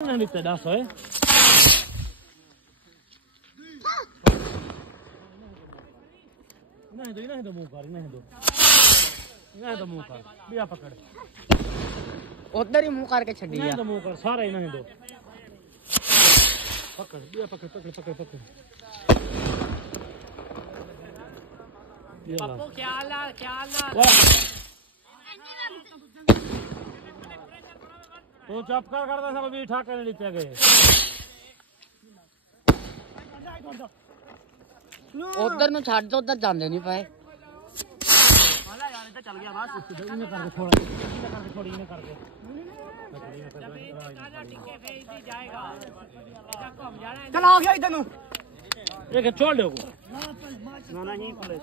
नहीं दिते 10 होए नहीं दो मुंह कर नहीं दो मुंह कर बिया पकड़ उधर ही मुंह करके छड़ी नहीं दो मुंह कर सारा ही नहीं दो पकड़ बिया पकड़ पप्पू ख्याल तू चुप कर सब भी ठा कर लेते गए उधर नु छाड़ दो उधर जांदे नहीं पाए वाला यार इधर चल गया बस इन्हें करके छोड़ इन्हें करके काला टिके फेंक दी जाएगा इधर घूम जाना है चल आ गया इधर नु एक छोड़ दो ना नहीं खोले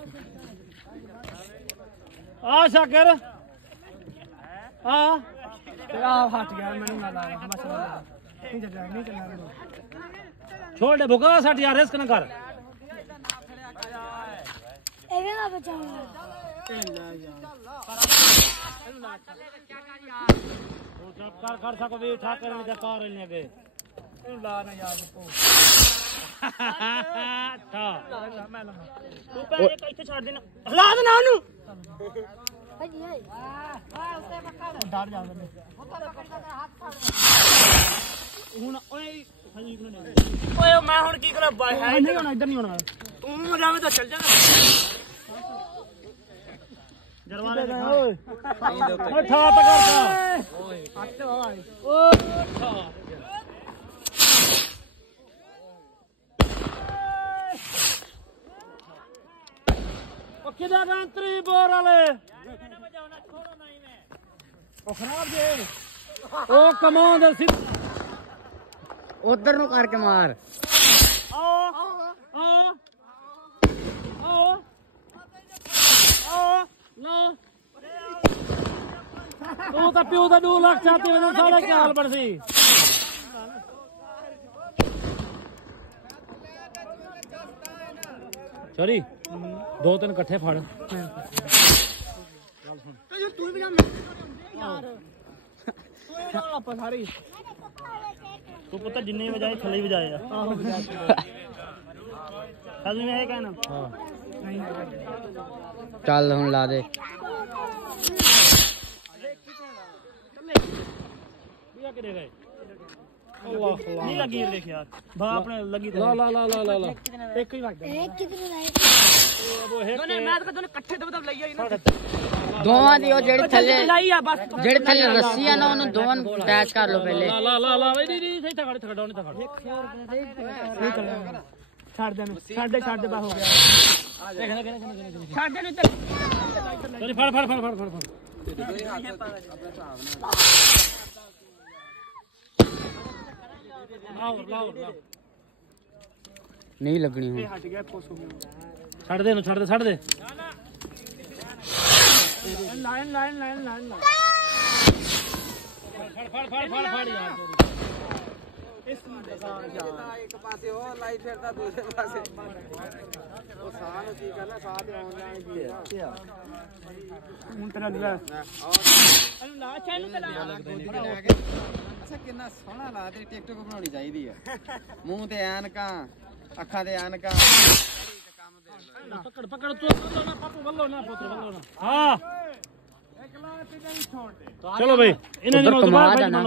आ शाकिर आ तेरा हट गया मैंने ना लगा बस नहीं चल छोड़ दे भुका सट यार रिस्क न कर एवे ना बचाऊंगा कर सको भी उठा कर नहीं कार लेने गए ला ना यार अच्छा मैं लगा तू पे कैसे छोड़ देना हिला देना ओनु हाजी हाय उससे पक्का डर जा ਹੁਣ ਓਏ ਓਏ ਮੈਂ ਹੁਣ ਕੀ ਕਰਾਂ ਬਾਹਰ ਨਹੀਂ ਹੋਣਾ ਇੱਧਰ ਨਹੀਂ ਹੋਣਾ ਤੂੰ ਜਾਵੇਂ ਤਾਂ ਚੱਲ ਜਾਣਾ ਜਰਵਾਲੇ ਓਏ ਓਏ ਠਾ ਤਾ ਕਰਦਾ ਓਏ ਹੱਥ ਓਏ ਓਏ ਉਹ ਕਿਹਦਾ ਗੰਤਰੀ ਬੋਰ ਵਾਲੇ ਉਹ ਖਰਾਬ ਜੇ ਉਹ ਕਮਾਉਂਦਾ ਸੀ उधर नु करके मार तू तो प्यो का 2 लाख चाहते हो साढ़े क्या हाल बन सी सॉरी 2-3 इकट्ठे फड़ तू भी सारी तू पुत्र जिन्ने बजाए थले बजाए में है कहना चल हुन ला दे नहीं लगी देख यार बाप ने लगी ला एक ही लगदा एक कितने लाए वो है मैं तो दोने इकट्ठे तो मतलब लई आई दोवां दी ओ जेड़ी थल्ले रस्सी है ना ओनु दोवां अटैच कर लो पहले ला नहीं सही थकड़ डाउन थकड़ छाड़ दे बस हो गया देख छाड़ दे इधर फड़ लाओ नहीं लगनी है हट गया छड़ दे लाइन फड़ यार एक पासे हो लाई फिरदा दूसरे पासे ਉਹ ਸਾਹ ਨੂੰ ਕੀ ਕਰਨਾ ਸਾਹ ਤੇ ਆਨਲਾਈਨ ਜੀ ਹੁਣ ਤੇਰਾ ਲਿਆ ਇਹਨੂੰ ਲਾ ਚੈਨਲ ਤੇ ਲਾ ਅੱਛਾ ਕਿੰਨਾ ਸੋਹਣਾ ਲਾ ਤੇ ਟਿਕਟੋਕ ਬਣਾਉਣੀ ਚਾਹੀਦੀ ਹੈ ਮੂੰਹ ਤੇ ਐਨਕਾਂ ਅੱਖਾਂ ਤੇ ਐਨਕਾਂ पकड़ तू वल्लो ना हाँ चलो भाई इन्हें नहीं कमाल है ना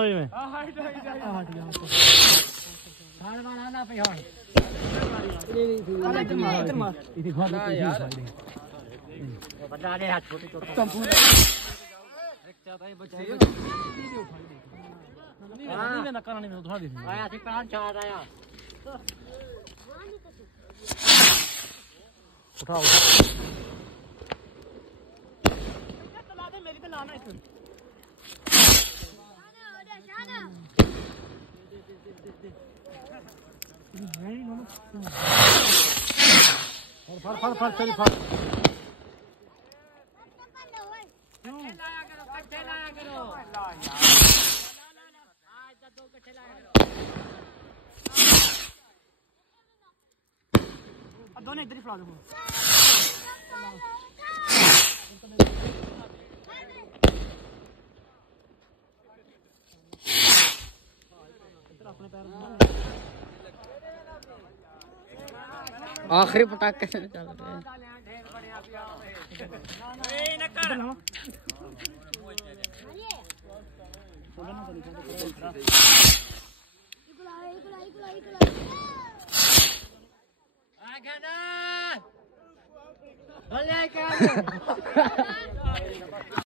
उठाओ मेरी पे लाना इसमें फड़ चल फड़ दोनों इधर ही फड़ा दो आखिरी पटाखे से चल रहे हैं। इकुला